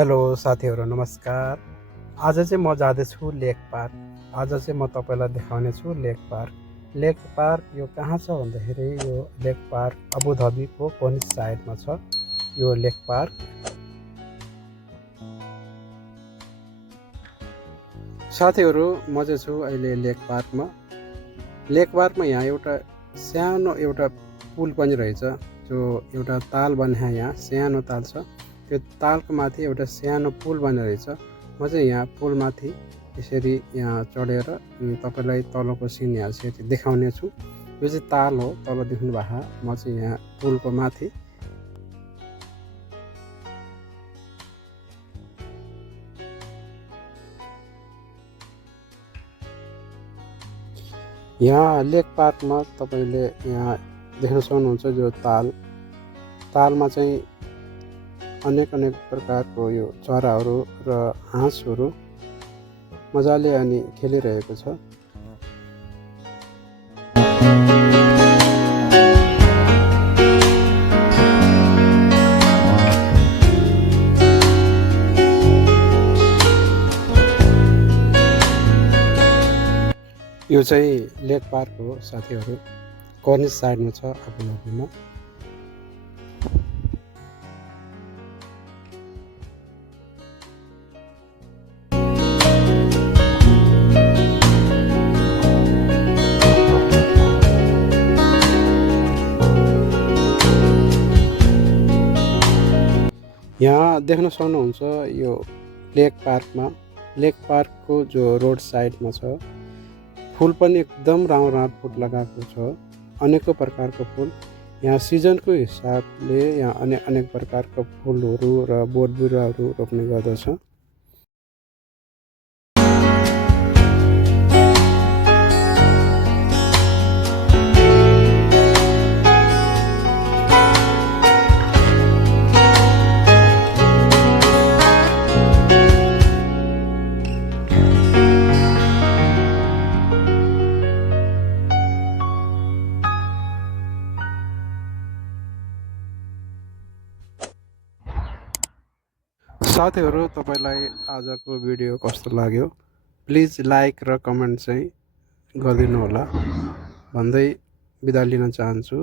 Hello साथीहरू नमस्कार। आज चाहिँ म जाँदैछु लेक पार्क। आज चाहिँ म तपाईँलाई देखाउने छु लेक पार्क। लेक पार्क यो कहाँ छ भन्दाखेरि यो लेक पार्क अबुधाबीको कोनिस साइडमा छ यो लेक पार्क। साथीहरू म चाहिँ छु अहिले लेक पार्कमा। लेक पार्कमा यहाँ एउटा सानो एउटा पुल पनि रहेछ, जो एउटा ताल बने यहाँ सानो ताल छ। त्यो तालको माथि एउटा सानो पुल बनेको रहेछ। म चाहिँ यहाँ पुलमाथि यसरी यहाँ चढेर तपाईँलाई तलको सिन यहाँ यसरी देखाउने छु। यो चाहिँ ताल हो, तल देख्नु भएको। म चाहिँ यहाँ पुलको माथि। यहाँ लेक पार्कमा तपाईँले यहाँ देख्न सक्नुहुन्छ जो तालमा चाहिँ अनेक प्रकारको यो चराहरू र हाँसहरू मजाले अनि खेलिरहेको छ। यो चाहिँ लेक पार्क हो साथीहरू, कोर्निस साइडमा छ अबुधाबीमा। यहाँ देख्न सक्नुहुन्छ यो लेक पार्कको जो रोड साइडमा छ फुल पनि एकदम राम्रो फुल लगाएको छ। अनेकौं प्रकारको फुल यहाँ सिजनको हिसाबले यहाँ अनेक प्रकारको फुलहरू र बोट बिरुवाहरू रोप्ने गर्दछ। साथीहरू तपाईलाई आजको भिडियो कस्तो लाग्यो प्लिज लाइक र कमेन्ट चाहिँ गरिदिनु होला भन्दै बिदा लिन चाहन्छु।